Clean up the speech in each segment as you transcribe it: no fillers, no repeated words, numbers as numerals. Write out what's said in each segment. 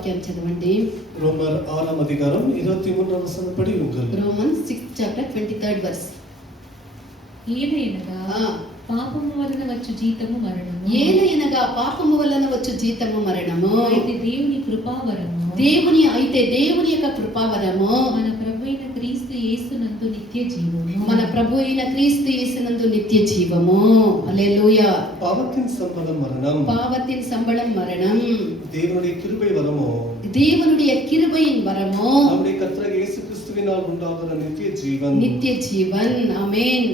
వాక్యాన్ని చదవండి. రోమర్ 6వ అధ్యాయం 23వ వచనం పడి ఉంగల్. Romans 6th chapter 23rd verse. ఏలయనగా పాపము వలన వచ్చు జీతము మరణము. ఏలయనగా పాపము వలన వచ్చు జీతము మరణము. అయితే దేవుని కృపావరము. అయితే దేవుని యొక్క కృపావరము మన ప్రభువైన క్రీస్తు యేసునందు నిత్య జీవము. మన ప్రభు అయిన క్రీస్తు యేసునందు నిత్య జీవము. హల్లెలూయా. பாவத்தின் சம்பளம் மரணம். பாவத்தின் சம்பளம் மரணம். தேவனுடைய கிருபை வரமோ. தேவனுடைய கிருபையின் வரமோ. நம்முடைய கர்த்தர் இயேசு கிறிஸ்துவினால் உண்டாகிற நித்திய ஜீவன். నిత్య జీవన్. ఆమేన్.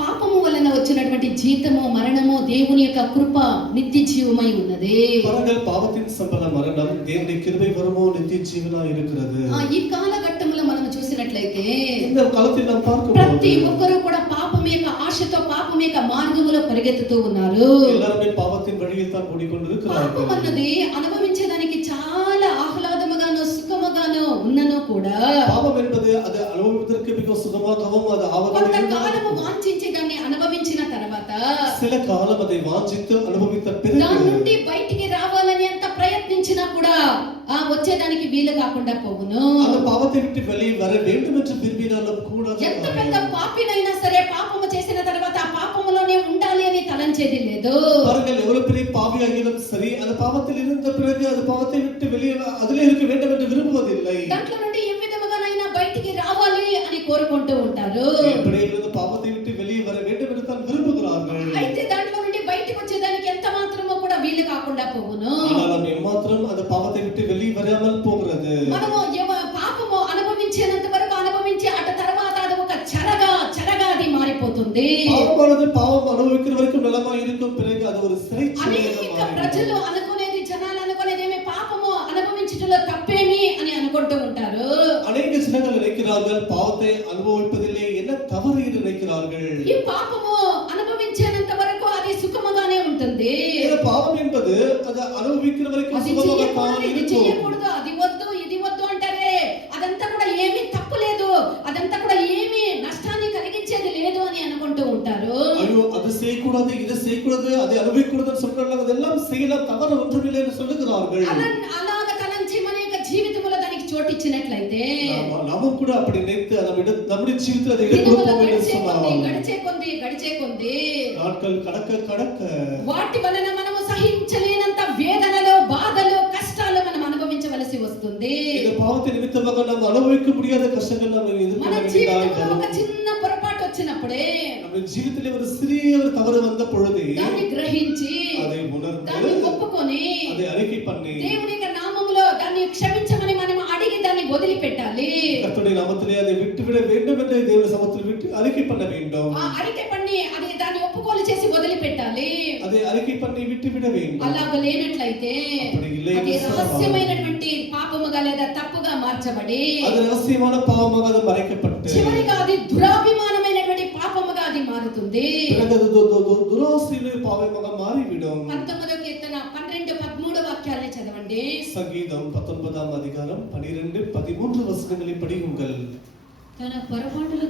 పాపము వలన వచ్చినటువంటి జీతము మరణము దేవుని యొక్క కృప నిత్య జీవమై ఉన్నది. பாருங்கள், பாவத்தின் சம்பளம் மரணம், தேவனுடைய கிருபை வரமோ நித்திய ஜீவனா இருக்கிறது. ఈ కాలఘట్టంలో మనం చూసినట్లయితే இந்த காலத்தில் நாம் பார்க்கிறோம், ప్రతి ఒక్కరు కూడా పాపం యొక్క ఆశతో పాపం యొక్క మార్గములో పరిగెత్తుతూ ఉన్నారు. எல்லாரும் பாவத்தின் வழியில் தான் ஓடிக்கொண்டிருக்கிறார்கள். పాపం అన్నది అనుభవించడానికి చాలా ఆహ్లాదముగాను సుఖముగాను ఉన్నను కూడా பாவம் என்பது அது அனுபவிப்பதற்கு மிக சுகமாகவும் அது కొంతకాలము వాంఛించి దాన్ని అనుభవించిన తర్వాత சில காலம் அதை வாஞ்சித்து அனுபவித்த பிறகு దాని నుండి బయటికి రావాలని ఎంత ప్రయత్నించినా కూడా వచ్చేదానికి వీలు కాకుండా పోవును. அந்த பாவத்தை விட்டு வெளியே வர வேண்டும் என்று விரும்பினாலும் கூட ఎంత పెద్ద పాపినైనా సరే పాపము చేసిన తర్వాత ఆ పాపములోనే ఉండాలి అని తలంచేది లేదు. பாருங்கள், எவ்வளவு பெரிய பாவியாகிலும் சரி, அந்த பாவத்தில் இருந்த பிறகு அந்த பாவத்தை விட்டு வெளியே அதிலே இருக்க வேண்டும் என்று விரும்புவதில்லை. దాంట్లో నుండి ఏ విధముగానైనా బయటికి రావాలి అని కోరుకుంటూ ఉంటారు. எப்படியாவது பாவத்தை விட்டு வெளியே வர வேண்டும் என்று தான் விரும்புகிறார்கள். అయితే దాంట్లో నుండి బయటికి వచ్చేదానికి ఎంత మాత్రమో కూడా వీలు కాకుండా పోవును. ஆனால் ఏమాత్రం அந்த பாவத்தை விட்டு வெளியே வராமல் போகிறது. మనము పాపము అనుభవించేంత వరకు అనుభవించి అట తర్వాత అది ఒక చెరగా అది మారిపోతుంది. పాపం అనుభవించిన వరకు నలమా இருக்கும், பிறகு அது ஒரு சிறைச்சாலையாக అనేక ప్రజలు అనుకునేది, జనాలు అనుకునేది ఏమి పాపము అనుభవించడంలో తప్పేమి అని అనుకుంటూ ఉంటారు. అనేక జనங்கள் நினைக்கிறார்கள், பாவத்தை அனுபவிப்பதிலே என்ன தவறு என்று நினைக்கிறார்கள். ఈ పాపము అనుభవించేంత వరకు అది సుఖముగానే ఉంటుంది. இந்த பாவம் என்பது அது அனுபவிக்கிற வரைக்கும் சுகமாக ఇది చేయకూడదు, అది వద్దు, ఇది వద్దు అంటారే, అదంతా కూడా ఏమీ తప్పు లేదు, అదంతా కూడా ఏమీ నష్టాన్ని కలిగించేది లేదు అని అనుకుంటూ ఉంటారు. అయ్యో, அது செய்யக்கூடாது, இது செய்யக்கூடாது, அதை அனுபவிக்கக்கூடாதுன்னு சொல்றாங்க, அதெல்லாம் செய்யலாம், தவறு ஒன்றுமில்லை என்று சொல்லுகிறார்கள். అలాగ తలంచి మన యొక్క జీవితంలో దానికి చోటు ఇచ్చినట్లయితే நாமும் கூட அப்படி நினைத்து நம்முடைய ஜீவிதத்தில் அதை எடுத்துக்கொள்வோம் என்று சொன்னார். గడిచే కొంది நாட்கள் கடக்க వాటి వలన మనము సహించలేనంత వేదనలు, బాధలు, కష్టాలు మనం అనుభవించవలసి వస్తుంది. இந்த பாவத்தை நிமித்தமாக நாம் அனுபவிக்க முடியாத கஷ்டங்கள் நாம் எதிர்கொள்ள మన జీవితంలో ఒక చిన్న పొరపాటు వచ్చినప్పుడే, நம்ம జీవితంలో ஒரு சிறிய ஒரு தவறு வந்த பொழுது దాన్ని గ్రహించి அதை உணர்ந்து దాన్ని ఒప్పుకొని அதை அறிக்கை பண்ணி దేవుని యొక్క నామములో దాన్ని క్షమించమని మనం అడిగి దాన్ని వదిలిపెట్టాలి. கர்த்தருடைய நாமத்திலே அதை விட்டுவிட வேண்டும் என்று தேவனுடைய சமூகத்தில் விட்டு அறிக்கை பண்ண வேண்டும். அறிக்கை பண்ணி అది దాన్ని ఒప్పుకోలు చేసి వదిలిపెట్టాలి. அதை அறிக்கை பண்ணி விட்டுவிட வேண்டும். అలాగ లేనట్లయితే అది రహస్యమైనటువంటి పాపముగా లేదా తప్పుగా మార్చబడి అది రహస్యమైన పాపముగా అది మறைக்கப்பட்டு చివరిగా అది దురాభిమానమైనటువంటి పాపముగా అది మారుతుంది. దురాశీల పాపముగా మారివిடும். 19వ కీర్తన 12-13 వాక్యాలను చదవండి. సంగీతం 19వ అధ్యాయం 12-13 వచనங்களை படியுங்கள். తన పొరపాటులు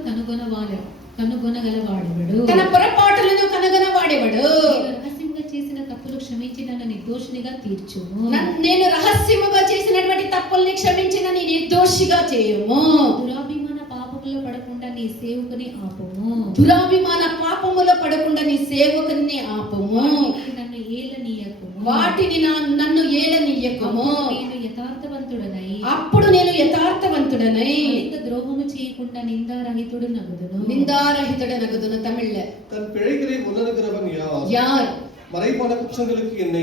కనుగొనగలవాడెవడు. తన పొరపాటులను కనుగొనవాడెవడు. రహస్యంగా చేసిన తప్పులు క్షమించి నన్ను నిర్దోషినిగా తీర్చుము. నేను రహస్యముగా చేసినటువంటి తప్పుల్ని క్షమించి నన్ను నిర్దోషిగా చేయము. దురాభిమాన పాపములో పడకుండా నీ సేవకుని ఆపము. దురాభిమాన పాపములో పడకుండా నీ సేవకుని ఆపము. నన్ను ఏలనీయకుము. వాటిని నన్ను ఏలనీయకుము. నేను యథార్థవంతుడనై అప్పుడు నేను యథార్థవంతుడనై ద్రోహము చేయకుండా నిందారహితుడనగుదును. తమిళ్ల தன் பிழைகளை உணர்கிறவன் யார்? மறைவான குற்றங்களுக்கு என்னை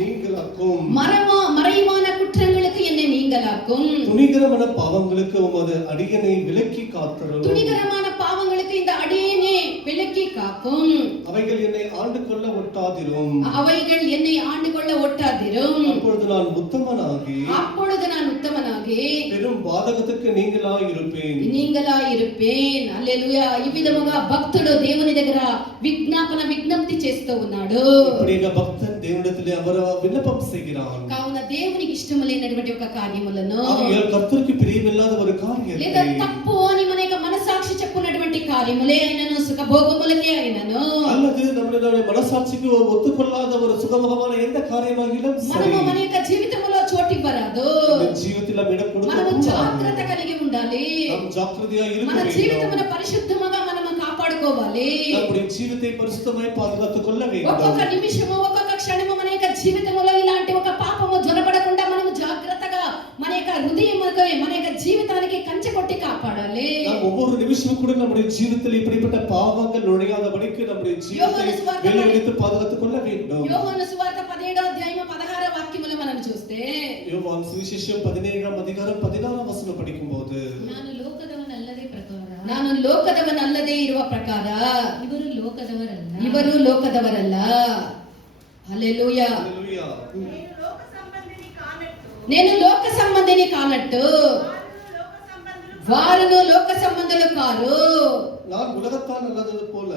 நீங்களாக்கும். மறைவான குற்றங்களுக்கு என்னை நீங்களாக்கும். துணிகரமான பாவங்களுக்கு உமது அடியனை விலக்கி காத்தருளும். துணிகரமான பாவங்களுக்கு இந்த அடியனை விலக்கி காக்கும். அவைகள் என்னை ஆண்டு கொள்ள ஒட்டாதிரும். அப்பொழுது நான் உத்தமனாகி பெரும் பாதகத்துக்கு நீங்களாயிருப்பேன். హల్లెలూయా. ఈ విధముగా భక్తుడు దేవుని దగ్గర విజ్ఞప్తి చేస్తూ ఉన్నాడు. இப்படியாக பக்தன் தேவனிடத்திலே அவர் விண்ணப்பம் செய்கிறான். కావున దేవునికి ఇష్టము లేనటువంటి ఒక కార్యములను కర్తருக்கு ప్రియమిல்லாத ஒரு కార్యం లేదా తప్పు అని మన యొక్క మనసాక్షి చెప్పున్నటువంటి లోకమైనటువంటి కార్యములే అయినను సుఖభోగములకే అయినను அல்லது நம்முடைய மனசாட்சிக்கு ஒத்துக்கொள்ளாத ஒரு சுகமுகமான எந்த காரியமாகிலும் சரி మనము మన యొక్క జీవితంలో చోటు ఇవ్వరాదు. இந்த ஜீவிதத்தில் நாம் இடம் கொடுக்க మనము கூடாது. జాగ్రత్త కలిగి ఉండాలి. நாம் ஜாக்கிரதையா இருக்க మన வேண்டும். జీవితమును పరిశుద్ధముగా మనము కాపాడుకోవాలి. நம்முடைய ஜீவித்தை பரிசுத்தமாய் பாதுகாத்துக் கொள்ள ఒక్కొక్క வேண்டும். నిమిషము ఒక్కొక్క క్షణము మన యొక్క జీవితంలో ఇలాంటి ఒక పాపము జొరబడకుండా మనము జాగ్రత్తగా మన యొక్క హృదయముకి మన యొక్క జీవితానికి కంచె కొట్టి కాపాడాలి. நாம் ஒவ்வொரு நிமிஷமும் கூட நம்முடைய ஜீவிதத்தில் இப்படிப்பட்ட பாவங்கள் நுழையாதபடிக்கு நம்முடைய ஜீவித்தை வெளியெடுத்து பாதுகாத்துக் கொள்ள வேண்டும். యోహాను సువార్త 17వ అధ్యాయము 16వ వాక్యములో మనం చూస్తే யோவான் சுவிசேஷம் 17ஆம் அதிகாரம் 16ஆம் வசனம் படிக்கும்போது ನಾನು ಲೋಕದವನಲ್ಲದೆ ಪ್ರಕಾರ ನಾನು ಲೋಕದವನಲ್ಲದೆ ಇರುವ ಪ್ರಕಾರ ಇವರು ಲೋಕದವರಲ್ಲ. ಇವರು ಲೋಕದವರಲ್ಲ. హల్లెలూయా. హల్లెలూయా. నేను లోక సంబంధిని కానట్టు వారును లోక సంబంధులు కారు. நான் ఉలగతార్ అల్లది పోల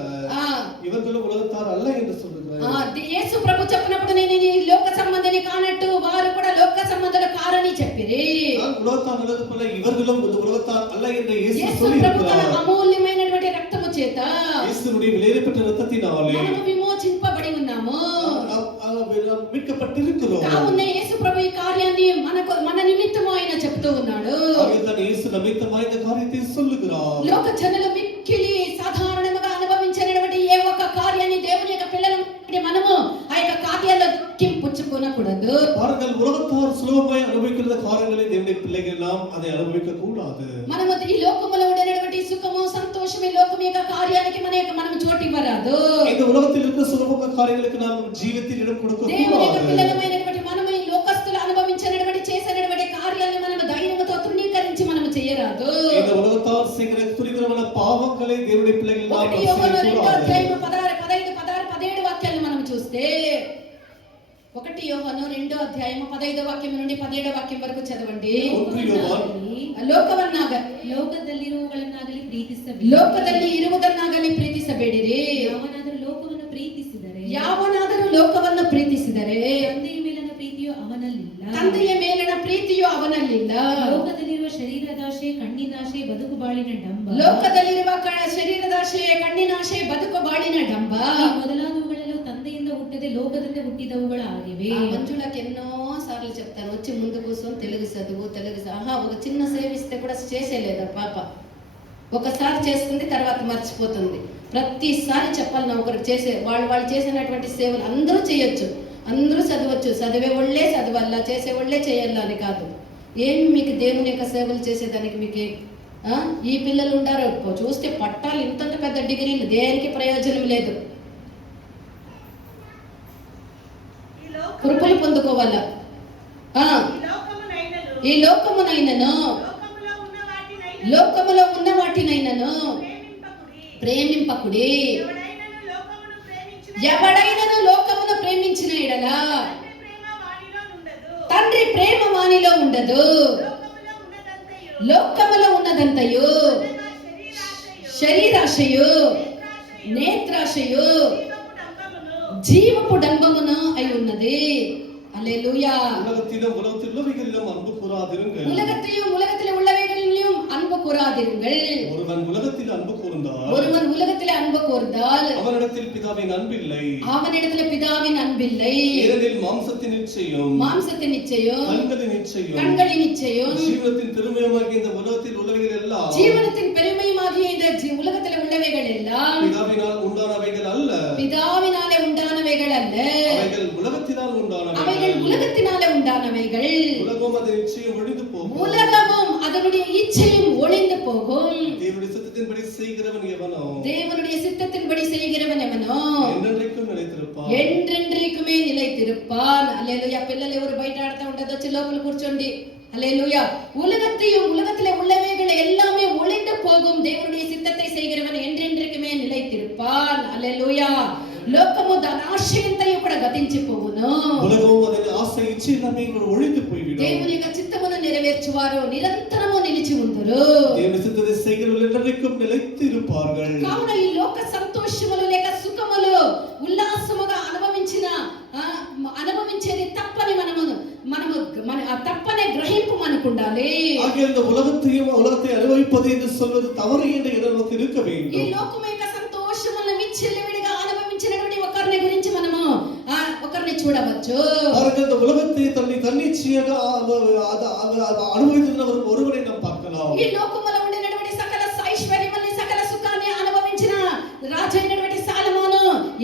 ఇవరులు ఉలగతార్ అల్ల என்று சொல்றார். యేసు ప్రభు చెప్పినప్పుడు నేను ఈ లోక సంబంధిని కానట్టు వారు కూడా లోక సంబంధులు కారని చెప్పిరి. நான் ఉలగతార్ అల్లది పోల ఇవరులు ఉలగతార్ అల్ల என்று యేసు యేసు சொல்லி ప్రభు తన இருக்கிறார். అమూల్యమైనటువంటి రక్తము చేత యేసునుடைய విலையேறப்பட்ட இரத்தத்தினாலே మనము విమోచింపబడి ఉన్నాము. மீட்கப்பட்டிருக்கிறோம். కావున యేసు ప్రభు ఈ కార్యాన్ని మన నిమిత్తము ఆయన చెప్తూ ఉన్నాడు. ஆகையால் యేసు నిమిత్తమై இந்த காரியத்தை சொல்லுகிறார். లోక జనులు మిక్కిలి సాధారణంగా అనుభవించినటువంటి ఏ ఒక్క కార్యాన్ని దేవుని యొక్క పిల్లలు మనము ఆ యొక్క కార్యాల్లో పుచ్చుకోనకూడదు. பாருங்கள், உலகத்தார் சுலபமாய் அனுபவிக்கிற காரியங்களை தேவனுடைய பிள்ளைகள் நாம் அதை அனுபவிக்க கூடாது. మనము ఈ లోకములో ఉండేటువంటి సుఖము సంతోషము ఈ లోకం యొక్క కార్యానికి మనం చోటు ఇవ్వరాదు. இந்த உலகத்தில் இருக்கிற சுலபமான காரியங்களுக்கு நாம் జీవితத்தில் இடம் கொடுக்க దేవుని యొక్క கூடாது. పిల్లలమైనటువంటి మనము ఈ లోకస్తులు అనుభవించినటువంటి చేసినటువంటి కార్యాలను మనం ధైర్యంతో తృణీకరించి మనం చేయరాదు. இந்த உலகத்தார் செய்கிற துணிகரமான பாவங்களை தேவனுடைய பிள்ளைகள் நாம் 1 యోహాను செய்ய 2వ கூடாது. అధ్యాయం 16, 15, 16, 17 వాక్యాలను మనం చూస్తే 1 యోహాను 2వ అధ్యాయం 15వ వాక్యం నుండి 17వ వాక్యం వరకు చదవండి. 1 యోహాన్ ಲೋಕವನ್ನಾಗ ಲೋಕದಲ್ಲಿರುವವುಗಳನ್ನಾಗಲಿ ಪ್ರೀತಿಸಬೇಡಿ. ಲೋಕದಲ್ಲಿ ಇರುವುದನ್ನಾಗಲಿ ಪ್ರೀತಿಸಬೇಡಿರಿ. ಯಾವನಾದರೂ ಲೋಕವನ್ನು ಪ್ರೀತಿಸಿದರೆ ತಂದೆಯ ಮೇಲನ ಪ್ರೀತಿಯು ಅವನಲ್ಲಿಲ್ಲ. ತಂದೆಯ ಮೇಲನ ಪ್ರೀತಿಯು ಅವನಲ್ಲಿಲ್ಲ. ಲೋಕದಲ್ಲಿರುವ ಶರೀರದಾಶೆ, ಕಣ್ಣಿನಾಶೆ, ಬದುಕು ಬಾಳಿನ ಡಂಬ. ಲೋಕದಲ್ಲಿರುವ ಶರೀರದಾಶೆ, ಕಣ್ಣಿನಾಶೆ, ಬದುಕು ಬಾಳಿನ ಡಂಬ మొదలగునವುಗಳೆಲ್ಲವೂ ತಂದೆಯಿಂದ ಹುಟ್ಟದೆ ಲೋಕದಿಂದ ಹುಟ್ಟಿದವುಗಳು ಆಗಿವೆ. మంజులకి ఎన్నో సార్లు చెప్తాను, వచ్చి ముందు కూర్చొని తెలుగు చదువు ఒక చిన్న సేవిస్తే కూడా చేసేలేదా పాప. ఒకసారి చేస్తుంది, తర్వాత మర్చిపోతుంది. ప్రతిసారి చెప్పాలి నా ఒకరికి చేసే వాళ్ళు చేసినటువంటి సేవలు అందరూ చేయొచ్చు, అందరూ చదవచ్చు, చదివే వాళ్ళే చదవాలా, చేసే వాళ్ళే చేయాలా అని కాదు. ఏమి మీకు దేవుని యొక్క సేవలు చేసేదానికి మీకు ఈ పిల్లలు ఉండారు చూస్తే పట్టాలు ఇంత పెద్ద డిగ్రీలు దేనికి ప్రయోజనం లేదు. కృపలు పొందుకోవాలా. ఈ లోకమునైనను లోకములో ఉన్న వాటినైనను ప్రేమింపకుడి. ఎవడైనను లోకమును ప్రేమించిన ఎడల తండ్రి ప్రేమ వానిలో ఉండదు. లోకములో ఉన్నదంతయు శరీరాశయు, నేత్రాశయు, జీవపు డంబమును అయి ఉన్నది. அல்லேலூயா. உலகத்திலும் அன்பு கூறாதிருங்கள். உலகத்திலே உள்ளவைகளிலும் அன்பு கூறாதிருங்கள். ஒருவன் உலகத்தில் அன்பு கூர்ந்தால் அவனிடத்தில் பிதாவின் அன்பில்லை. ஏனெனில் மாம்சத்தின் நிச்சயம், கண்களின் நிச்சயம், ஜீவனத்தின் பெருமையுமாகிய இந்த உலகத்தில் உள்ளவைகள் எல்லாம் பிதாவினால் உண்டானவைகள் அல்ல. அவைகள் உலகத்தினாலே உண்டானவைகள். உலகமும் அதன் இச்சையும் ஒழிந்து போகும். உலகமும் அதனுடைய இச்சையும் ஒழிந்து போகும். தேவனுடைய சித்தத்தின்படி செய்கிறவன் எவனோ என்றென்றைக்குமே நிலைத்திருப்பான். அல்லேலூயா. పిల్లలు ఎవరు బయట ఆడుతూ ఉంటారో వచ్చి లోపల కూర్చోండి. அல்லேலூயா. உலகத்திலே உள்ளவைகள் எல்லாமே ஒழிந்து போகும். தேவனுடைய சித்தத்தை செய்கிறவன் என்றென்றைக்குமே நிலைத்திருப்பான். அல்லேலூயா. లోకము దాని ఆశయంతయు కూడా గతించిపోవును. ఉలగము అనే ఆశ ఇచ్చే எல்லாமே ஒழிந்து போய்விடும். దేవుని యొక్క చిత్తమును నెరవేర్చువారు నిరంతరము నిలిచి ఉందురు. దేవుని చిత్తத்தை செய்கிறவர்கள் என்றென்றைக்கும் நிலைத்திருப்பார்கள். కావున ఈ లోక సంతోషములు లేక సుఖములు ఉల్లాసముగా అనుభవించేది తప్పని మనము తప్పనే గ్రహింపు మనకు ఉండాలి. ஆகிய இந்த உலகத்தை அனுபவிப்பது என்று சொல்வது தவறு என்று நமக்கு இருக்க ఈ வேண்டும். లోకం యొక్క సంతోషములను విచ్చలవిడిగా అనుభవించినటువంటి ఒకరిని గురించి మనము ఒకరిని చూడవచ్చు. அவர்கள் இந்த உலகத்தை தன்னிச்சையாக அனுபவித்துள்ள ஒருவரை நாம் பார்க்கலாம். ఈ లోకములో ఉండినటువంటి సకల ఐశ్వర్యముల్ని సకల సుఖాన్ని అనుభవించిన రాజు అయినటువంటి సాలమోను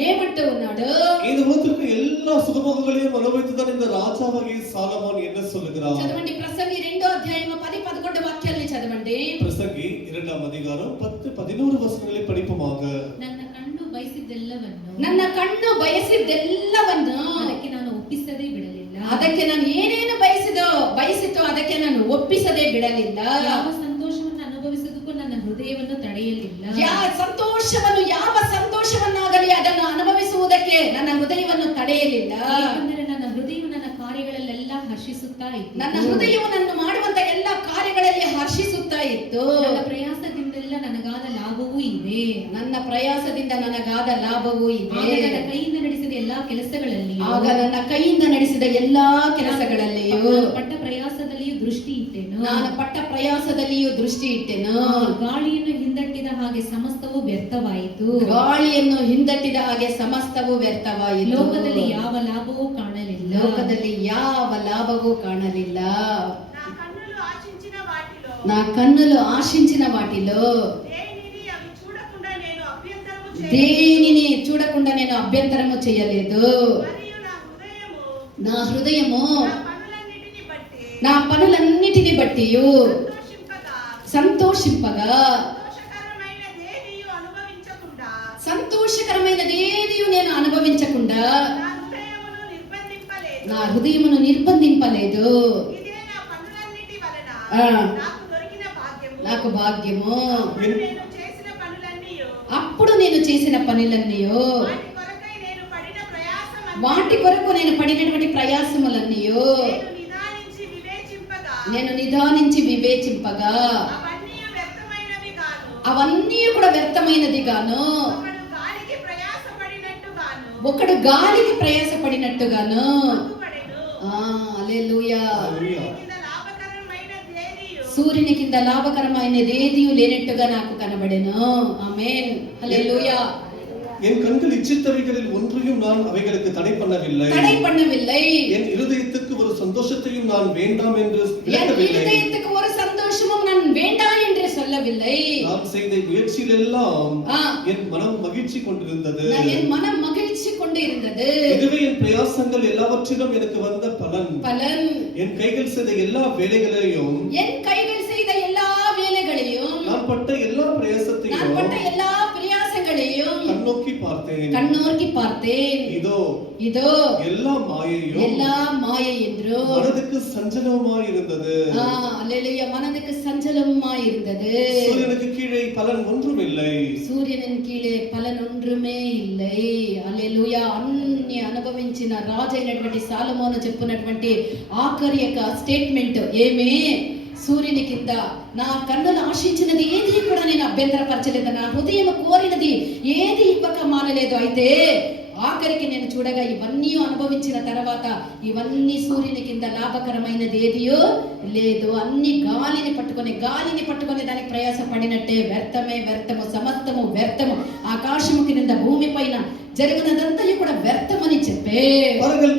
ఏమంటూ ఉన్నాడు? இந்த உலகத்திற்கு எல்லா சுகபோகங்களையும் அனுபவித்துதான் இந்த ராஜாவாகிய சாலமோன் என்ன சொல்லுகிறார்? చదవండి ప్రసంగి 2వ అధ్యాయము 10-11 వాక్యాలను చదవండి. பிரசங்கி 2వ அதிகாரம் 10-11 வசனங்களை படிப்போமாக. ನನ್ನ ಕಣ್ಣು ಬಯಸಿದ್ದೆಲ್ಲವನ್ನು ನನ್ನ ಕಣ್ಣು ಬಯಸಿದ್ದೆಲ್ಲವನ್ನು ಅದಕ್ಕೆ ನಾನು ಒಪ್ಪಿಸದೇ ಬಿಡಲಿಲ್ಲ. ಅದಕ್ಕೆ ನಾನು ಏನೇನು ಬಯಸಿತೋ ಅದಕ್ಕೆ ನಾನು ಒಪ್ಪಿಸದೇ ಬಿಡಲಿಲ್ಲ. ಯಾವ ಸಂತೋಷವನ್ನು ಅನುಭವಿಸುವುದಕ್ಕೂ ನನ್ನ ಹೃದಯವನ್ನು ತಡೆಯಲಿಲ್ಲ. ಯಾವ ಸಂತೋಷವನ್ನಾಗಲಿ ಅದನ್ನು ಅನುಭವಿಸುವುದಕ್ಕೆ ನನ್ನ ಹೃದಯವನ್ನು ತಡೆಯಲಿಲ್ಲ. ಯಾಕಂದರೆ ನನ್ನ ಹೃದಯವು ನನ್ನ ಕಾರ್ಯಗಳಲ್ಲೆಲ್ಲ ಹರ್ಷಿಸುತ್ತಾ ಇತ್ತು. ನನ್ನ ಹೃದಯವು ನಾನು ಮಾಡುವಂತ ಎಲ್ಲ ಕಾರ್ಯಗಳಲ್ಲಿ ಹರ್ಷಿಸುತ್ತಾ ಇತ್ತು. ನನ್ನ ಪ್ರಯಾಸದಿಂದೆಲ್ಲ ನನಗಾದ ಲಾಭವೂ ಇದೆ. ನನ್ನ ಪ್ರಯಾಸದಿಂದ ನನಗಾದ ಲಾಭವೂ ಇದೆ. ಆಗ ನನ್ನ ಕೈಯಿಂದ ನಡೆಸಿದ ಎಲ್ಲಾ ಕೆಲಸಗಳಲ್ಲಿಯೂ ಆಗ ನನ್ನ ಕೈಯಿಂದ ನಡೆಸಿದ ಎಲ್ಲಾ ಕೆಲಸಗಳಲ್ಲಿಯೂ ನಾನು ಪಟ್ಟ ಪ್ರಯಾಸದಲ್ಲಿಯೂ ದೃಷ್ಟಿ ಇಟ್ಟೆನು. ನಾನು ಪಟ್ಟ ಪ್ರಯಾಸದಲ್ಲಿಯೂ ದೃಷ್ಟಿ ಇಟ್ಟೆನು. ಗಾಳಿಯನ್ನು ಹಿಂದಟ್ಟಿದ ಹಾಗೆ ಸಮಸ್ತವೂ ವ್ಯರ್ಥವಾಯಿತು. ಗಾಳಿಯನ್ನು ಹಿಂದಟ್ಟಿದ ಹಾಗೆ ಸಮಸ್ತವೂ ವ್ಯರ್ಥವಾಯಿತು. ಲೋಕದಲ್ಲಿ ಯಾವ ಲಾಭವೂ ಕಾಣಲಿಲ್ಲ. ಲೋಕದಲ್ಲಿ ಯಾವ ಲಾಭವೂ ಕಾಣಲಿಲ್ಲ. నా కన్నులు ఆశించిన వాటిలో దేనిని చూడకుండా నేను అభ్యంతరము చేయలేదు. మరియు నా హృదయము నా పనులన్నిటిని బట్టి సంతోషింపగా సంతోషకరమైనదేదియు నేను అనుభవించకుండా నా హృదయమును నిర్బంధింపలేదు. ఇదే నా పనులన్నిటి వలన నాకు దొరికిన భాగ్యము. నాకు భాగ్యము. అప్పుడు నేను చేసిన పనులన్నీ వాటి కొరకు నేను పడినటువంటి ప్రయాసములన్నీ నేను నిదానించి వివేచింపగా అవన్నీ కూడా వ్యర్థమైనది గాను. ఒకడు గాలికి ప్రయాసపడినట్టుగాను. హల్లెలూయా. సూర్యుని కింద లాభకరమైనది ఏదీ లేనట్టుగా నాకు కనబడెను. ఆమేన్. హల్లెలూయా. என் கண்கள் இச்சித்தவைகளில் ஒன்றையும் நான் அவைகளுக்கு தடை பண்ணவில்லை. என் இருதயத்துக்கு ஒரு சந்தோஷத்தையும் நான் வேண்டாம் என்று விலக்கவில்லை. இருதயத்துக்கு ஒரு சந்தோஷமும் நான் வேண்டாம் என்று சொல்லவில்லை. நான் செய்த முயற்சியில் எல்லாம் என் மனம் மகிழ்ச்சி கொண்டிருந்தது. என் மனம் மகிழ்ச்சி கொண்டிருந்தது. இதுவே என் பிரயாசங்கள் எல்லாவற்றிலும் எனக்கு வந்த பலன். என் கைகள் செய்த எல்லா வேலைகளையும் நான் பட்ட எல்லா பிரயாசத்தையும் கண்ணோக்கி பார்த்தேன். இதோ எல்லா மாயை என்றும் மனதுக்கு சஞ்சலமாய் இருந்தது. அல்லேலூயா. மனதுக்கு சஞ்சலமாய் இருந்தது. சூரியனுக்கு கீழே பலன் ஒன்றும் இல்லை. సూర్యుని కీழే పలన్ ఒండ్రుమే ఇల్లై. హల్లెలూయా. అన్ని అనుభవించిన రాజు అయినటువంటి సాలమోను చెప్పినటువంటి ఆఖరి యొక్క స్టేట్మెంట్ ఏమే? సూర్యుని కింద నా కన్నులు ఆశించినది ఏది కూడా నేను అభ్యంతరపరచలేదు. నా హృదయం కోరినది ఏది ఇవ్వక మానలేదు. అయితే ఆఖరికి నేను చూడగా ఇవన్నీ అనుభవించిన తర్వాత ఇవన్నీ సూర్యుని కింద లాభకరమైనది ఏదియో లేదు. అన్ని గాలిని పట్టుకొని దానికి ప్రయాసపడినట్టే వ్యర్థము సమస్తము వ్యర్థము. ఆకాశము కింద భూమి పైన జరిగినదంతా కూడా వ్యర్థమని చెప్పే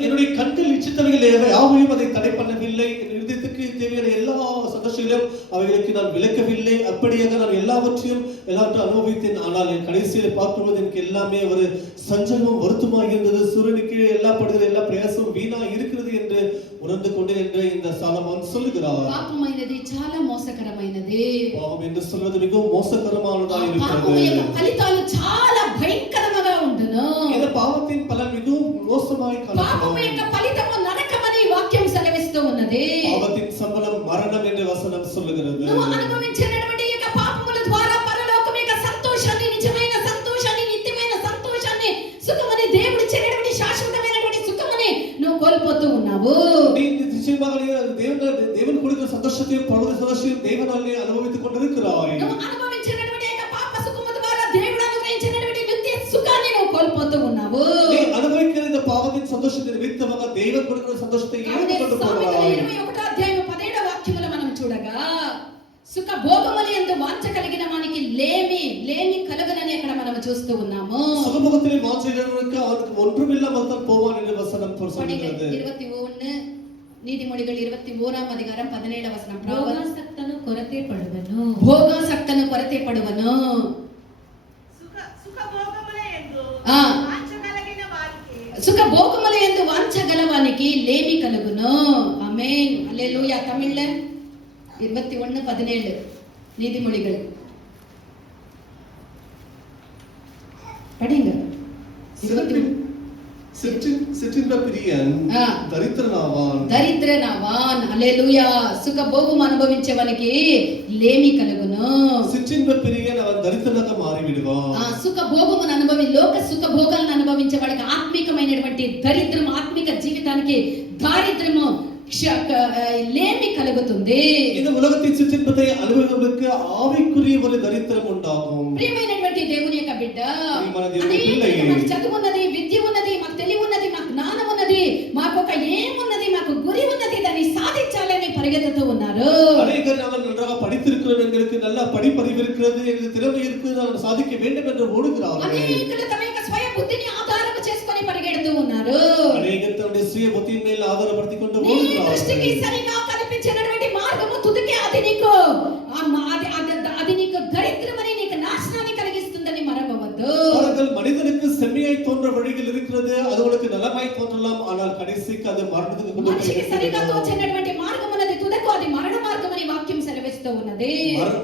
என்னுடைய கண்கள் இச்சித்தவைகள் யாவையும் அதை தடை பண்ணவில்லை. இருதயத்துக்கு தேவையான எல்லா சந்தோஷங்களையும் அவைகளுக்கு நான் விலக்கவில்லை. அப்படியாக நான் எல்லாவற்றையும் அனுபவித்தேன். ஆனால் என் கடைசியில் பார்க்கும்போது எனக்கு எல்லாமே ஒரு சஞ்சலமும் வருத்தமாக இருந்தது. சூரியனுக்கு எல்லா படுகிற எல்லா பிரயாசமும் வீணா இருக்கிறது என்று உணர்ந்து கொண்டேன் என்று இந்த சாலமோன் சொல்லுகிறார். పాపమైనది చాలా మోసకరమైనది. பாவம் என்று சொல்வது மிகவும் மோசகரமானதாக இருக்கிறது. పాపం ఫలితాలు చాలా భయంకరంగా ఉండును. இந்த பாவத்தின் பலன் மிகவும் மோசமாய் காணப்படும். పాపం యొక్క ఫలితము నరకమని వాక్యం సెలవిస్తూ ఉన్నది. பாவத்தின் சம்பளம் மரணம் என்று வசனம் சொல்லுகிறது. నువ్వు అనుభవించినటువంటి యొక్క పాపముల ద్వారా పరలోకం యొక్క సంతోషాన్ని, నిజమైన సంతోషాన్ని, నిత్యమైన సంతోషాన్ని, సుఖమని దేవుడు ఇచ్చినటువంటి శాశ్వతమైనటువంటి సుఖమని నువ్వు కోల్పోతూ ఉన్నావు. நிச்சயமாக தேவன் கொடுக்கிற சந்தோஷத்தையும் பரலோக சந்தோஷத்தையும் தேவனாலே அனுபவித்துக் கொண்டிருக்கிறாய். నువ్వు అనుభవించినటువంటి యొక్క పాప సుఖము ద్వారా దేవుడు అనుగ్రహించినటువంటి నిత్య సుఖాన్ని నువ్వు కోల్పోతూ ఉన్నావు. நீ அனுபவிக்கிற இந்த பாவத்தின் சந்தோஷத்தை நிமித்தமாக தேவன் கொடுக்கிற சந்தோஷத்தை இழந்து கொண்டு போகிறாய். 21వ అధ్యాయం 17వ వాక్యములో మనం చూడగా సుఖ భోగములు యందు వాంఛ కలిగిన వానికి లేమి కలుగనని అక్కడ మనం చూస్తూ ఉన్నాము. சுகமுகத்திலே வாஞ்சையுள்ளவனுக்கு அவனுக்கு ஒன்றுமில்லாமல் தான் போவான் என்று வசனம் சொல்கிறது. 21 நீதிமொழிகள் 21ஆம் அதிகாரம் 17 வசனம். ಭೋಗಾಸಕ್ತನು ಕೊರತೆ ಪಡುವನು. భోగాసక్తను కొరತೆ పడువను. సుఖభోగములే యందు ఆ. వాంఛ కలిగిన వారికి సుఖ భోగముల యందు వాంఛ గలవానికి లేమి కలుగును. ఆమేన్. హల్లెలూయా. தமிழ்ல 21:17 நீதிமொழிகள் படிங்க. 21 சிற்றின்ப பிரியன் దరిద్రనావాన్. దరిద్రనావాన్. హల్లెలూయా. సుఖ భోగం అనుభవించేవానికి లేమి కలుగును. சிற்றின்ப பிரியன் அவன் దరిద్రనగా మారి విడువాన్. సుఖ భోగమును లోక సుఖ భోగాలను అనుభవించే వాడికి ఆత్మికమైనటువంటి దరిద్రం, ఆత్మిక జీవితానికి దారిద్రము లేమి కలుగుతుంది. இந்த உலகத்தின் சிற்றின்பத்தை அனுபவிப்பதற்கு ஆவிக்குரிய ஒரு దరిద్రం உண்டாகும். ప్రియమైనటువంటి దేవుని యొక్క బిడ్డ, మన దేవుని పిల్లై, మాకు చదువు ఉన్నది, విద్య ఉన్నది, మాకు తెలివి ఉన్నది, మాకు జ్ఞానం ఉన్నది, మాకు ఒక ఏమున్నది, మాకు గురి ఉన్నది, దాన్ని సాధించాలని పరిగెత్తుతూ ఉన్నారు. அநேகர் நாங்கள் நன்றாக படித்திருக்கிறோம், எங்களுக்கு நல்ல படிப்பறிவு இருக்கிறது, எங்களுக்கு திறமை இருக்குது, நாங்கள் சாதிக்க வேண்டும் என்று ஓடுகிறார்கள். అనేకులు తమ యొక్క స్వయ బుద్ధిని ఆధారం చేసుకొని పరిగెడుతూ ఉన్నారు. அநேகர் தன்னுடைய சுய புத்தியின் மேல் ஆதாரப்படுத்திக் கொண்டு నీ ஓடுகிறார்கள். దృష్టికి సరిగా కనిపించినటువంటి మార్గము తుదికే అది నీకు దరిద్రమని, నీకు నాశనాన్ని కలిగిస్తుందని మరవవద్దు. அவர்கள் மனிதனுக்கு செம்மையாய் தோன்ற வழிகள் இருக்கிறது, அது உங்களுக்கு நலமாய் தோன்றலாம், ஆனால் கடைசிக்கு அது மரணத்துக்கு கொண்டு போய் మనిషికి సరిగా விடும். తోచినటువంటి మార్గం ఉన్నది, తుదకు అది మరణ మార్గమని వాక్యం సెలవిస్తూ ఉన్నది.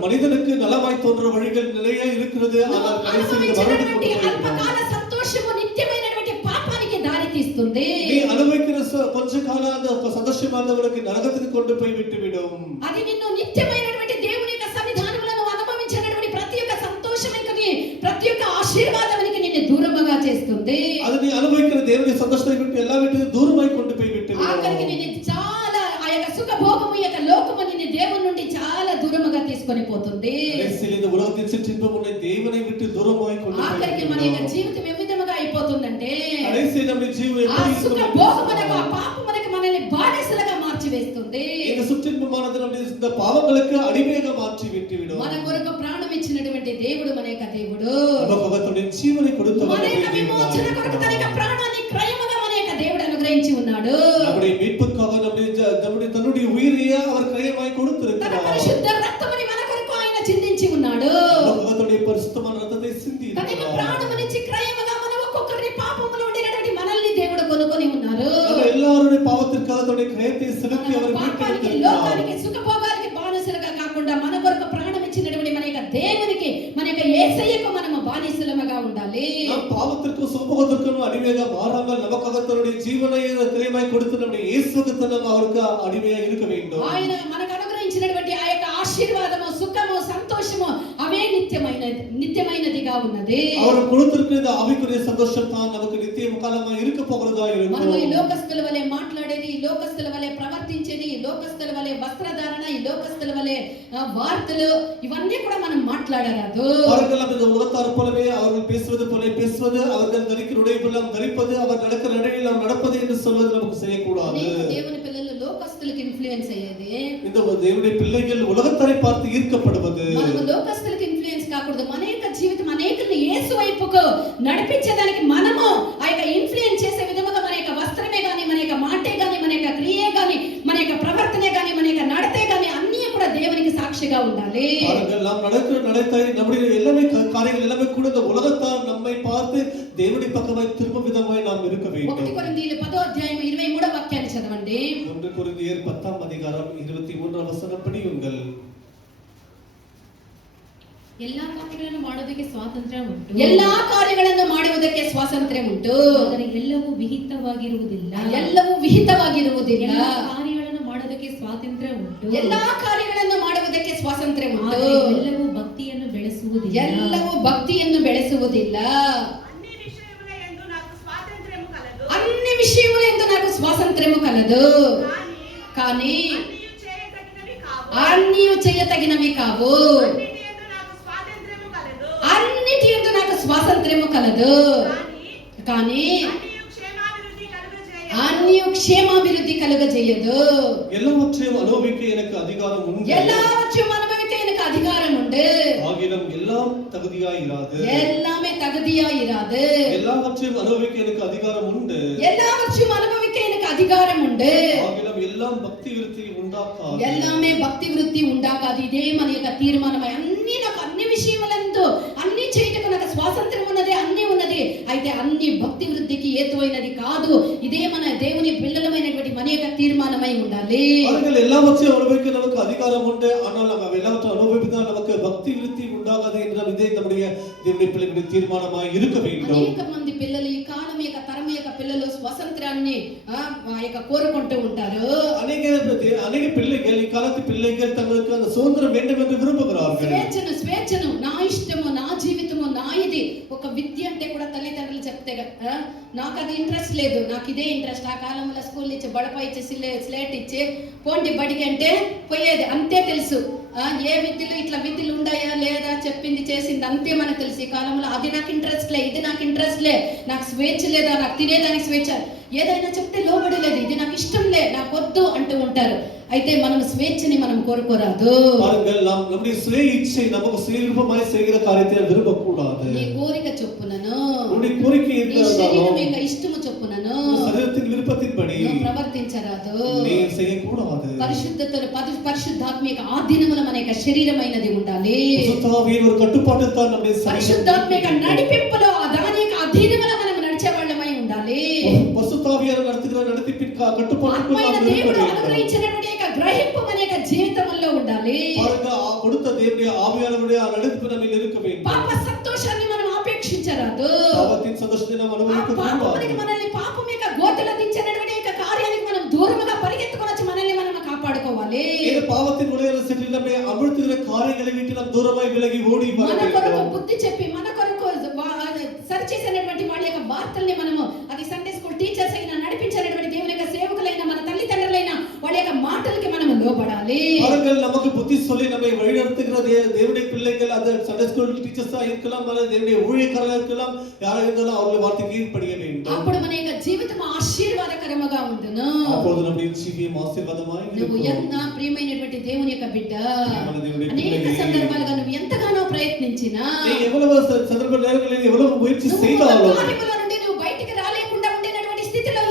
மனிதனுக்கு நலமாய் தோன்ற வழிகள் நிலையாய் இருக்கிறது, ஆனால் கடைசிக்கு மரணத்துக்கு கொண்டு போய் అల్పకాల விடும். సంతోషము నిత్యమైనటువంటి పాపానికి దారి తీస్తుంది. நீ அனுபவிக்கிற கொஞ்ச கால அந்த சந்தோஷமானவர்களுக்கு நரகத்துக்கு கொண்டு போய் விட்டுவிடும். అది నిన్ను నిత్యమైనటువంటి దేవుని యొక్క సన్నిధానములను అనుభవించినటువంటి ప్రతి ఒక్క సంతోషానికి, ప్రతి ఒక్క ఆశీర్వాదానికి నిన్ను దూరముగా చేస్తుంది. அது நீ அனுபவிக்கிற தேவனுடைய சந்தோஷத்தை விட்டு எல்லா வீட்டையும் தூரமாய் கொண்டு போய் விட்டுவிடும். ఆఖరికి నిన్ను చాలా ఆ యొక్క సుఖ భోగము యొక్క లోకము నిన్ను దేవుని నుండి చాలా దూరముగా తీసుకొని పోతుంది. கடைசியில் இந்த உலகத்தின் சிற்றின்பம் உன்னை தேவனை விட்டு தூரமாய் கொண்டு போய் ఆఖరికి మన యొక్క விட்டுவிடும். జీవితం ఏ విధముగా అయిపోతుందంటే, கடைசியில் நம்முடைய ஜீவன் ఆ எப்படி సుఖ இருக்கும்? భోగమునకు, ఆ పాపమునకు మనల్ని బానిసలుగా మార్చివేస్తుంది. இந்த சிற்றின்பமானது நம்முடைய இந்த பாவங்களுக்கு அடிமையாக மாற்றி விட்டுவிடும். మన కొరకు ప్రాణం ఇచ్చినటువంటి దేవుడు మన యొక్క దేవుడు. நமக்கு அவருடைய ஜீவனை கொடுத்தவர் మన యొక్క విమోచన కొరకు తన యొక్క ప్రాణాన్ని క్రయముగా మన యొక్క దేవుడు అనుగ్రహించి ఉన్నాడు. நம்முடைய மீட்புக்காக நம்முடைய தன்னுடைய உயிரையே அவர் கிரயமாய் తన கொடுத்திருக்கிறார். పరిశుద్ధ రక్తముని మన కొరకు ఆయన చిందించి ఉన్నాడు. நமக்கு அவருடைய பரிசுத்தமான ரத்தத்தை சிந்தி తన యొక్క இருக்கிறார். ప్రాణమునిచ్చి క్రయముగా మన ఒక్కొక్కరిని పాపములో ఉండినటువంటి మనల్ని దేవుడు కొనుకొని ఉన్నారు. நம்ம எல்லாருடைய பாவத்திற்காக தன்னுடைய கிரயத்தை செலுத்தி அவர் పాపానికి, மீட்டெடுத்திருக்கிறார். లోకానికి, సుఖభోగాలకి బానిసలుగా కాకుండా మన కొరకు ప్రాణం ఇచ్చినటువంటి మన యొక్క దేవునికి, మన యొక్క యేసయ్యకు మనము బానిసలుగా ఉండాలి. நாம் பாவத்திற்கும் சுகபோகத்திற்கும் அடிமையாக மாறாமல் நமக்காக தன்னுடைய ஜீவனை கிரயமாய் கொடுத்து நம்முடைய இயேசுவுக்கு நம்ம அவருக்கு அடிமையாக இருக்க வேண்டும். ఆయన మనకు అనుగ్రహించినటువంటి ఆ యొక్క ఆశీర్వాదము, సుఖము, సంతోషము అవే నిత్యమైనదిగా ఉన్నది. அவர் கொடுத்திருக்கிற இந்த ஆவிக்குரிய சந்தோஷம் தான் நமக்கு நித்திய காலமா இருக்க போகிறதா మనము ఈ இருக்கும். లోకస్తుల వలె మాట్లాడేది, ఈ లోకస్తుల వలె ప్రవర్తించేది, ఈ లోకస్తుల వలె వస్త్రధారణ, ఈ లోకస్తుల వలె వార్తలు, ఇవన్నీ కూడా మనం మాట్లాడరాదు. அவர்கள் இந்த உலகத்தார் போலவே அவர்கள் பேசுவது போல பேசுவது, அவர்கள் தரிக்கிற உடையெல்லாம் தரிப்பது, அவர் நடக்கிற நடையெல்லாம் நடப்பது என்று சொல்வது நமக்கு செய்யக்கூடாது. అనేక దేవుని పిల్లలు లోకస్తులకు ఇన్ఫ్లుయెన్స్ అయ్యేది. இந்த தேவனுடைய பிள்ளைகள் உலகத்தாரை பார்த்து ஈர்க்கப்படுவது. మనము లోకస్తులకు ఇన్ఫ్లుయెన్స్ కాకూడదు. మన యొక్క జీవితం అనేకుల్ని యేసు వైపుకు నడిపించేదానికి మనము ఆ యొక్క ఇన్ఫ్లుయెన్స్ చేసే విధముగా మన యొక్క వస్త్రమే గాని, మన యొక్క మాటే గాని, మన యొక్క క్రియే గాని, మన యొక్క ప్రవర్తనే గాని, మన యొక్క నడతే గాని అన్నీ కూడా దేవునికి సాక్షిగా ఉండాలి. அவர்கள் நாம் நடக்கிற நடத்தை, நம்முடைய எல்லாமே காரியங்கள் எல்லாமே கூட இந்த உலகத்தார் நம்மை பார்த்து தேவனுடைய பக்கமாய் திரும்ப விதமாய் நாம் இருக்க 1 வேண்டும். కొరింథీయులు 10వ అధ్యాయం 23వ వాక్యాన్ని చదవండి. 1 கொரிந்தியர் 10ஆம் அதிகாரம் 23ஆம் வசனம் படியுங்கள். ಎಲ್ಲಾ ಕಾರ್ಯಗಳನ್ನು ಮಾಡೋದಕ್ಕೆ ಸ್ವಾತಂತ್ರ್ಯ ಉಂಟು. ಎಲ್ಲಾ ಕಾರ್ಯಗಳನ್ನು ಮಾಡುವುದಕ್ಕೆ ಸ್ವಾತಂತ್ರ್ಯ ಉಂಟು. ಆದರೆ ಎಲ್ಲವೂ ವಿಹಿತವಾಗಿರುವುದಿಲ್ಲ. ಎಲ್ಲವೂ ವಿಹಿತವಾಗಿರುವುದಿಲ್ಲ. ಎಲ್ಲಾ ಕಾರ್ಯಗಳನ್ನು ಮಾಡೋದಕ್ಕೆ ಸ್ವಾತಂತ್ರ್ಯ ಉಂಟು. ಎಲ್ಲಾ ಕಾರ್ಯಗಳನ್ನು ಮಾಡುವುದಕ್ಕೆ ಸ್ವಾತಂತ್ರ್ಯ ಉಂಟು. ಆದರೆ ಎಲ್ಲವೂ ಭಕ್ತಿಯನ್ನು ಬೆಳೆಸುವುದಿಲ್ಲ. ಎಲ್ಲವೂ ಭಕ್ತಿಯನ್ನು ಬೆಳೆಸುವುದಿಲ್ಲ. అన్ని విషయముల యందు నాకు స్వాతంత్ర్యము కలదు. అన్ని విషయములందు నాకు స్వాతంత్ర్యము కలదు. కానీ అన్నీ చేయతగినవి కావు. అన్నీ చేయతగినవి కావు. అన్నిటి యందు నాకు స్వాతంత్ర్యము అన్నిటి యందు నాకు స్వాతంత్ర్యము కలదు. కలదు. కానీ అన్ని క్షేమాభివృద్ధి కలుగజేయదు. எல்லாவற்றையும் அனுபவிக்க எனக்கு அதிகாரம் உண்டு. எல்லாவற்றையும் అనుభవిக்க எனக்கு அதிகாரம் உண்டு. ஆகிலும் எல்லாம் தகுதியாய் இராது. எல்லாமே தகுதியா இராது. எல்லாவற்றையும் அனுபவிக்க எனக்கு அதிகாரம் உண்டு. எல்லாவற்றையும் அனுபவிக்க எனக்கு அதிகாரம் உண்டு. ఆగిలం ఎల్లాం భక్తి వృత్తి ఉండాకాదు. எல்லாமே பக்தி వృత్తి ఉండాకాదు. ఇదే మన యొక్క తీర్మానం. అన్ని నాకు అన్ని విషయములందు అన్ని చేయుటకు నాకు స్వాతంత్రం ఉన్నది, అన్ని ఉన్నది. అయితే అన్ని భక్తి వృద్ధికి ఏతువైనది కాదు. ఇదే మన దేవుని బిడ్డలమైనటువంటి మన యొక్క తీర్మానమై ఉండాలి. அவர்கள் எல்லாவற்றையும் அனுபவிக்க நமக்கு அதிகாரம் உண்டு. ஆனால் நம்ம எல்லாவற்றையும் அனுபவித்தால் நமக்கு பக்தி விருத்தி உண்டாகாது என்ற இதே நம்முடைய దేవుని పిల్లల తీర్మానమాய் இருக்க வேண்டும். అనేక మంది పిల్లలు ఈ కాలం యొక్క తరం యొక్క పిల్లలు స్వాతంత్రాన్ని కోరుకుంటూ ఉంటారు. అనేక పిల్లలు ఈ కాలத்து పిల్లలు తమకు அந்த சுதந்திரம் வேண்டும் என்று விரும்புகிறார்கள். స్వేచ్ఛను నా ఇష్టము, నా జీవితము, నా ఇది. ఒక విద్య అంటే కూడా తల్లిదండ్రులు చెప్తే నాకు అది ఇంట్రెస్ట్ లేదు, నాకు ఇదే ఇంట్రెస్ట్. ఆ కాలంలో స్కూల్ ఇచ్చి బడప ఇచ్చి స్లేట్ ఇచ్చి పోండి బడికి అంటే పోయేది, అంతే తెలుసు. ఏ విద్యలు ఇట్లా విద్యలు ఉన్నాయా లేదా, చెప్పింది చేసింది అంతే మనకు తెలుసు. ఈ కాలంలో అది నాకు ఇంట్రెస్ట్ లే, ఇది నాకు ఇంట్రెస్ట్ లే, నాకు స్వేచ్ఛ లేదా, నాకు తినేదానికి స్వేచ్ఛ, ఏదైనా చెప్తే లోబడి లేదు, ఇది నాకు ఇష్టం లే, నాకు వద్దు అంటూ ఉంటారు. అయితే మనం స్వేచ్ఛని మనం కోరుకోరాదు. நம்முடைய சுய இச்சை நமக்கு சுய விருப்பமாய் செய்கிற காரியத்தை விரும்பக்கூடாது. నీ కోరిక చొప్పునను, உன்னுடைய கோரிக்கை నీ శరీరం యొక్క ఇష్టము చొప్పునను, శరీరத்தின் విருப்பத்தின்படி ప్రవర్తించరాదు. நீ செய்யக்கூடாது. పరిశుద్ధాత్మ యొక్క ఆధీనములో మన యొక్క శరీరమైనది ఉండాలి. பரிசுத்தாவியின் ஒரு கட்டுப்பாட்டில் தான் நம்முடைய పరిశుద్ధాత్మ యొక్క నడిపింపులో దాని యొక్క అధీనములో మనం నడిచే వాళ్ళమై ఉండాలి. பரிசுத்தாவியார் நடத்துகிற நடத்திப்பின் கட்டுப்பாட்டுக்குள் ఆత్మైన நாம் దేవుడు இருக்க வேண்டும். అనుగ్రహించినటువంటి యొక్క గ్రహింపు మన యొక్క జీవితంలో ఉండాలి. கொடுத்த தேவனுடைய ஆவியானவருடைய நடத்திப்பு நம்மில் இருக்க வேண்டும். పాప సంతోషాన్ని మనం ఆపేక్షించరాదు. పాపத்தின் சந்தோஷத்தை நாம் அனுபவிக்க పాపమునికి మనల్ని పాపం యొక్క గోతిలో దించినటువంటి యొక్క కార్యానికి మనం దూరముగా పరిగెత్తుకొని వచ్చి మనల్ని మనం కాపాడుకోవాలి. இந்த பாவத்தின் உலகில் சென்று நம்மை அமிழ்த்துகிற காரியங்களை விட்டு நாம் தூரமாய் விலగి ஓடி வர మన வேண்டும். కొరకు బుద్ధి చెప్పి మన కొరకు సరిచేసినటువంటి వాళ్ళ యొక్క వార్తల్ని మనము, అది సండే స్కూల్ టీచర్స్ అయినా, నడిపించినటువంటి దేవుని యొక్క సేవకులైనా, మన తల్లిదండ్రులైనా వాళ్ళ యొక్క మాటలకి మనము లోబడాలి. அவர்கள் நமக்கு புத்தி சொல்லி நம்மை வழிநடத்துகிற தேவனுடைய பிள்ளைகள், அது சண்டே ஸ்கூல் டீச்சர்ஸா இருக்கலாம், அல்லது தேவனுடைய ஊழியக்காரர்களா இருக்கலாம், யாராக இருந்தாலும் அவர்கள் வார்த்தைக்கு கீழ்ப்படிய வேண்டும். అప్పుడు మన యొక్క జీవితం ఆశీర్వాదకరముగా ఉండును. அப்போது நம்முடைய జీవితం ఆశీర్వాదమాయి నువ్వు இருக்கும். ఎంత ప్రియమైనటువంటి దేవుని యొక్క బిడ్డ, అనేక సందర్భాలుగా నువ్వు ఎంతగానో ప్రయత్నించినా, நீ எவ்வளவு சந்தர்ப்ப நேரங்களில் எவ்வளவு முயற்சி செய்தாலும் కార్యముల నుండి నువ్వు బయటికి రాలేకుండా ఉండేటువంటి స్థితిలో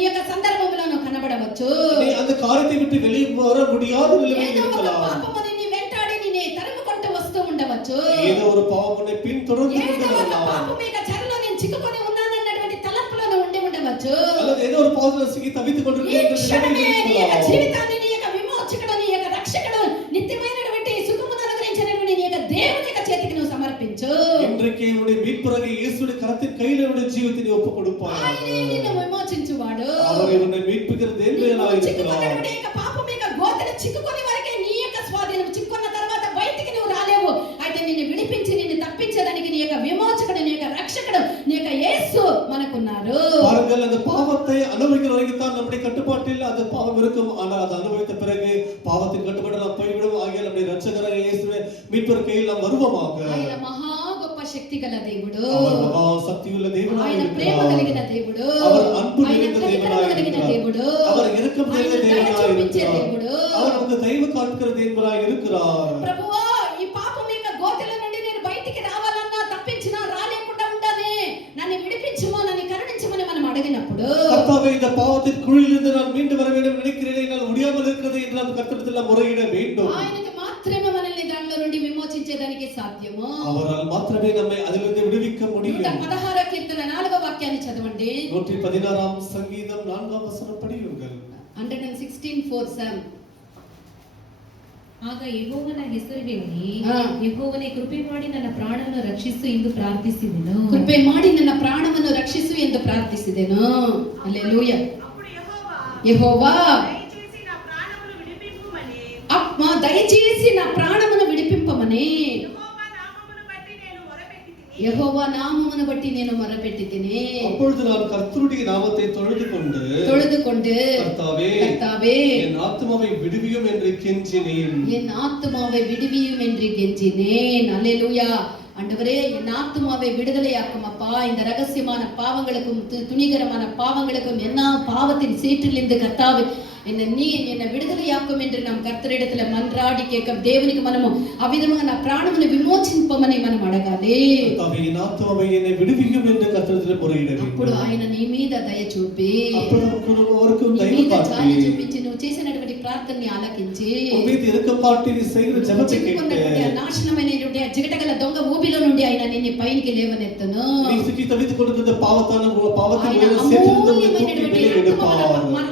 ఈ యొక్క సందర్భంలో నువ్వు కనబడవచ్చు. நீ அந்த காரியத்தை விட்டு வெளியே வர முடியாத நிலையில் ఏదో ఒక இருக்கலாம். పాపముని నీ వెంటాడి నిన్ను తరుముకుంటూ వస్తూ ఉండవచ్చు. ஏதோ ஒரு பாவம் உன்னை பின்தொடர்ந்து ఏదో ఒక கொண்டிருக்கலாம். పాపం యొక్క చెరలో నేను చిక్కుకొని ఉన్నానన్నటువంటి తలంపులో నువ్వు ఉండి ఉండవచ్చు. அல்லது ஏதோ ஒரு பாவத்தில் சிக்கி தவித்துக் ఈ கொண்டிருக்கிற క్షణమే నీ యొక్క நிலையில் జీవితాన్ని, నీ యొక్క విమోచకుడు, నీ యొక్క రక్షకుడు, నిత్యమైనటువంటి సుఖమును అనుగ్రహించినటువంటి నీ యొక్క దేవుని యొక్క చేతికి నువ్వు సమర్పించు. இன்றைக்கு உன்னுடைய மீட்பராகிய இயேசுவின் கரத்தின் கையில் உன்னுடைய ஜீவத்தை நீ ஒப்புக் கொடுப்பாயாக. ఆయనే నిన్ను విమోచించువాడు. அவரை உன்னை மீட்புகிற தேவனாய் இருக்கிறார். చిక్కుకున్నటువంటి యొక్క పాపం యొక్క గోతిలో చిక్కుకొని వరకే నీ యొక్క స్వాధీనం. చిక్కుకున్న తర్వాత బయటికి నువ్వు రాలేవు. అయితే నిన్ను విడిపించి నిన్ను తప్పించడానికి నీ యొక్క విమోచకుడు, నీ యొక్క రక్షకుడు, నీ యొక్క యేసు మనకున్నారు. பாருங்கள், அந்த பாவத்தை அனுபவிக்கிற வரைக்கும் தான் நம்முடைய கட்டுப்பாட்டில் அந்த பாவம் இருக்கும். ஆனால் அதை அனுபவித்த பிறகு பாவத்தின் கட்டுப்பாடு நாம் போய்விடும். ஆகிய நம்முடைய ரட்சகராகிய இயேசுவின் மீட்பர் கையில் நாம் வருவோமாக. ఆయన మహా గొప్ప శక్తి గల దేవుడు. அவர் மகா சக்தியுள்ள தேவனாய் ఆయన ప్రేమ இருக்கிறார். కలిగిన దేవుడు. அவர் அன்பு ఆయన நிறைந்த కనికరం தேவனாய் కలిగిన இருக்கிறார். దేవుడు. அவர் இரக்கம் நிறைந்த ఆయన దయ தேவனாய் చూపించే இருக்கிறார். దేవుడు. அவர் நமக்கு தயவு காட்டுகிற தேவனாய் இருக்கிறார். ప్రభువా, ఈ పాపం యొక్క గోతిలో నుండి నేను బయటికి రావాలన్నా, తప్పించినా, రాలేకుండా ఉండాలి, నన్ను విడిపించుమో, నన్ను కరుణించమని మనం అడిగినప్పుడు, கர்த்தாவே, இந்த பாவத்தின் குழியிலிருந்து நான் மீண்டு வர வேண்டும் நினைக்கிறேன், என்னால் முடியாமல் இருக்கிறது என்று நாம் கர்த்தரிடத்தில் முறையிட வேண்டும். ఆయనకి మాత్రమే మనల్ని దానిలో నుండి విమోచించేదానికి సాధ్యము. அவரால் மாத்திரமே நம்மை அதிலிருந்து விடுவிக்க முடியும். 116వ కీర్తన 4వ వాక్యాన్ని చదవండి. 116 சங்கீதம் 4ஆம் வசனம் படியுங்கள். 116:4. ಆಗ ಯೆಹೋವನ ಹೆಸರು ಹೇಳಿ, ಹಾ. ಯೆಹೋವನೇ ಕೃಪೆ ಮಾಡಿ ನನ್ನ ಪ್ರಾಣವನ್ನು ರಕ್ಷಿಸು ಎಂದು ಪ್ರಾರ್ಥಿಸಿದೆನು. కృపే మాడి ನನ್ನ ప్రాణವನ್ನು రక్షిసు ಎಂದು ప్రార్థిಸಿದೆನು. హల్లెలూయా. అప్పుడు యెహోవా యెహోవా దయచేసి నా ప్రాణమును విడిపింపుమని దయచేసి నా ప్రాణమును విడిపింపమని యెహోవా నామమును బట్టి నేను మొరపెట్టి తిని. அப்பொழுது நான் கர்த்தருடைய நாமத்தை தொழுது கொண்டு கர்த்தாவே, கர்த்தாவே, என் ஆத்துமாவை விடுவியும் என்று கெஞ்சினேன். என் ஆத்துமாவை விடுவியும் என்று கெஞ்சினேன். அல்லேலூயா. ஆண்டவரே, என் ஆத்துமாவை விடுதலையாக்கும் அப்பா. அப்பா இந்த ரகசியமான பாவங்களுக்கும் துணிகரமான பாவங்களுக்கும் என்ன பாவத்தின் சீற்றிலிருந்து கர்த்தாவே என்னை విడుదలయాக்கும் என்று நாம் కర్తరిడతల మంత్రాడి కేక దేవునికి మనము అవిధముగా నా ప్రాణమును విమోచింపమని మనం అడగాలి. కర్తావే నా ఆత్మవే என்னை விடுவியும் என்று கர்த்தரிடத்தில் முறையிட வேண்டும். అప్పుడు ఆయన నీ మీద దయ చూపి అప్పుడు వరకు దయ చాలి చూపించి నువ్వు చేసినటువంటి ప్రార్థనని ఆలకించి ఉమ్మీద ఇరకపాటి నీ செய்கிற ஜெபத்தை கேட்டு నాశనమైనటువంటి జిగటగల దొంగ ఊబిలో నుండి ఆయన నిన్ను పైకి లేవనెత్తును. நீ சிக்கி தவித்துக் கொண்டிருந்த பாவத்தின் சேர்த்து எடுப்பார்.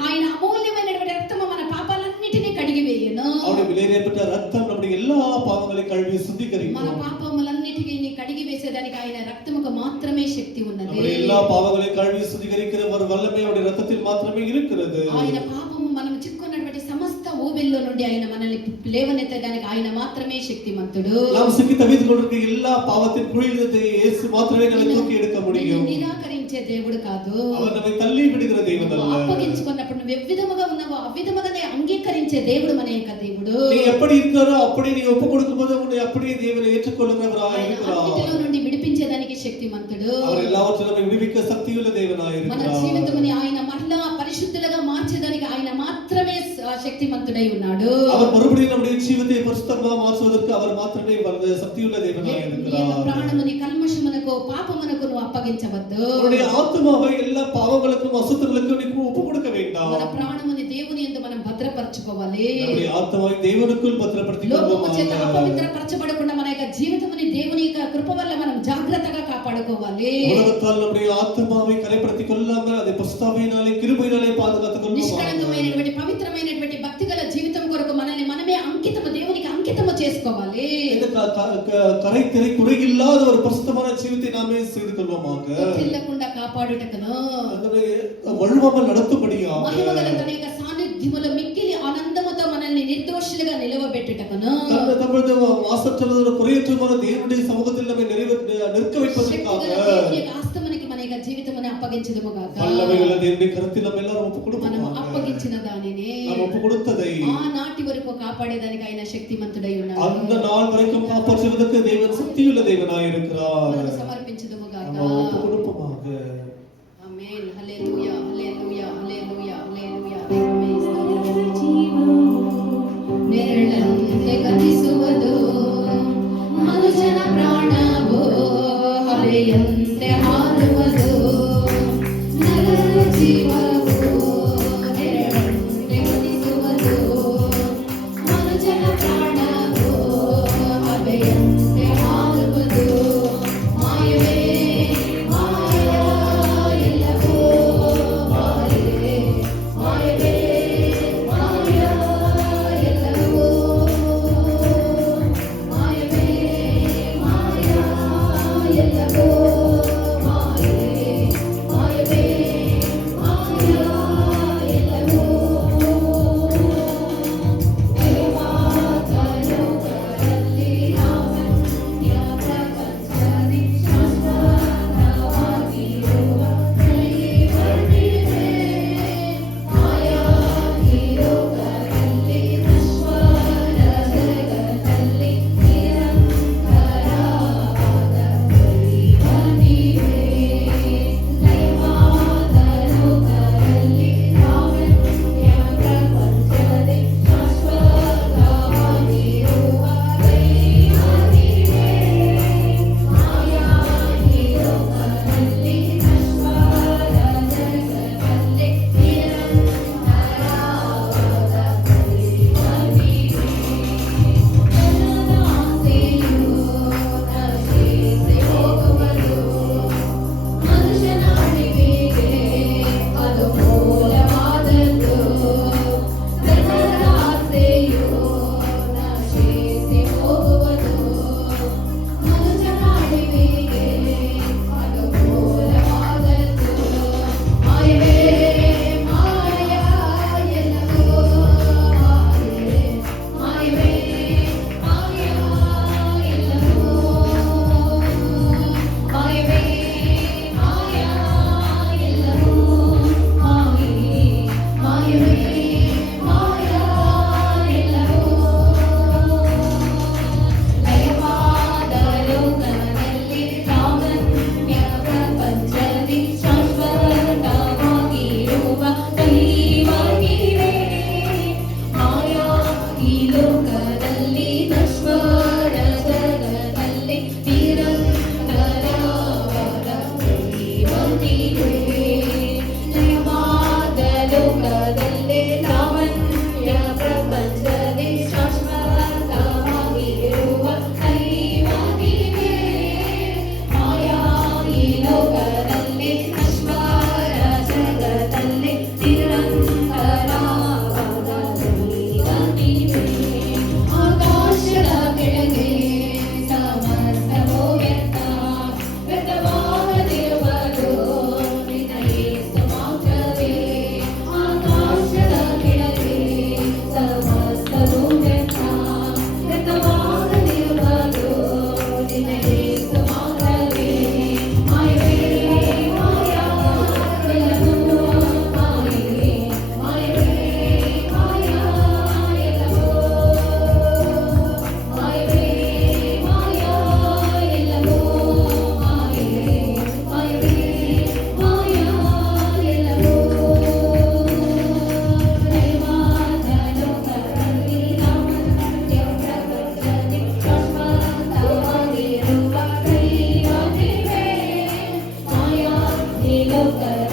ఆయన అమూల్యమైనటువంటి రక్తము మన పాపాలన్నిటినీ కడిగి వేయును. அவருடைய விலையேறப்பட்ட ரத்தம் நம்முடைய எல்லா பாவங்களையும் கழுவி சுத்திகரிக்கும். మన పాపములన్నిటిని కడిగి వేసేదానికి ఆయన రక్తముకు మాత్రమే శక్తి ఉన్నది. நம்முடைய எல்லா பாவங்களையும் கழுவி சுத்திகரிக்கிற ஒரு வல்லமை அவருடைய ரத்தத்தில் மாத்திரமே இருக்கிறது. ఆయన పాపము మనం చిక్కున్నటువంటి సమస్త ఊబిల్లో నుండి ఆయన మనల్ని లేవనెత్తడానికి ఆయన మాత్రమే శక్తిమంతుడు. நாம் சிக்கி தவித்துக் கொண்டிருக்கிற எல்லா பாவத்தின் குழியிலிருந்து இயேசு மாத்திரமே நம்மை தூக்கி எடுக்க முடியும். నిరాకరించే దేవుడు కాదు. அவர் நம்மை தள்ளி விடுகிற தேவன் அல்ல. అప్పగించుకున్నప్పుడు నువ్వు ఎవ్విధముగా ఉన్నావో అవ్విధముగానే అంగీకరించే దేవుడు మన యొక్క దేవుడు. நீ எப்படி இருக்கிறோ அப்படி நீ ஒப்பு கொடுக்கும்போது உன்னை அப்படியே தேவனை ஏற்றுக்கொள்ளுகிறவராய் இருக்கிறார். అన్నిటిలో నుండి విడిపించేదానికి శక్తిమంతుడు. அவர் எல்லாவற்றையும் நம்மை விடுவிக்க சக்தியுள்ள தேவனாய் మన இருக்கிறார். జీవితముని ఆయన మరలా పరిశుద్ధులుగా మార్చేదానికి ఆయన మాత్రమే శక్తిమంతుడై ఉన్నాడు. அவர் மறுபடியும் நம்முடைய ஜீவிதத்தை பரிசுத்தமாக மாற்றுவதற்கு அவர் மாத்திரமே சக்தியுள்ள தேவனாய் இருக்கிறார். ప్రాణముని కల్మషమునకు పాపమునకు నువ్వు అప్పగించవద్దు. உன்னுடைய ஆத்துமாவை எல்லா பாவங்களுக்கும் அசுத்தங்களுக்கும் நீ ஒப்பு கொடுக்க வேண்டாம். మన ప్రాణముని దేవుని యందు మనం భద్రపరచుకోవాలి. நம்முடைய ஆத்துமாவை தேவனுக்குள் లోకము చేత பத்திரப்படுத்திக் అపవిత్రపరచబడకుండా మన యొక్క జీవితముని దేవుని యొక్క కృప వల్ల మనం జాగ్రత్తగా కాపాడుకోవాలి. உலகத்தால் நம்முடைய ஆத்துமாவை கரைப்படுத்திக் கொள்ளாமல் அதை பரிசுத்தாவியினாலே கிருபையினாலே பாதுகாத்துக் கொள்வோம். నిష్కళంకమైనటువంటి పవిత్రమైనటువంటి భక్తిగల జీవితం కొరకు మనల్ని మనమే అంకితము దేవునికి అంకితము చేసుకోవాలి. கரை திரை குறையில்லாத ஒரு பரிசுத்தமான ஜீவித்தை நாமே செய்து கொள்வோமாக. తిల్లకుండా కాపాడుటకును வழுவாமல் நடத்தும்படியாக మహిమగల తన యొక్క సాన్నిధ్యములో మిక్కిలి ఆనందముతో మనల్ని నిర్దోషులుగా నిలవబెట్టుటకును தமது மாசற்றதோடு குறையற்றமான தேவனுடைய சமூகத்தில் நம்மை நிற்க வைப்பதற்காக దేవుని యొక్క హస్తమునికి మన యొక్క జీవితముని అప్పగించదము గాక. வல்லமையுள்ள தேவனுடைய கரத்தில் நம்ம எல்லாரும் ஒப்பு మనం கொடுப்போம். అప్పగించిన దానిని நாம் ஒப்பு கொடுத்ததை ఆ నాటి వరకు కాపాడేదానికి ఆయన శక్తిమంతుడై ఉన్నాడు. அந்த நாள் வரைக்கும் காப்பாற்றுவதற்கு தேவன் சக்தியுள்ள தேவனாய் இருக்கிறார். మనం సమర్పించదము గాక. நம்ம ஒப்பு கொடுப்போமாக. ఆమేన్. హల్లెలూయా హల్లెలూయా హల్లెలూయా హల్లెలూయా. దైవమే స్తోత్రము. ನೆರಳಂತೆ ಗತಿಸುವುದು ಮನುಷ್ಯನ ಪ್ರಾಣವು ಹರೆಯಂತೆ ಹಾರುವುದು ನರರ ಜೀವವು ನೆರಳಂತೆ ಗತಿಸುವುದು ಮನುಷ್ಯನ ಪ್ರಾಣವು ಹರೆಯಂತೆ ಹಾರುವುದು ಮಾಯವೇ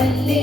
వల్లే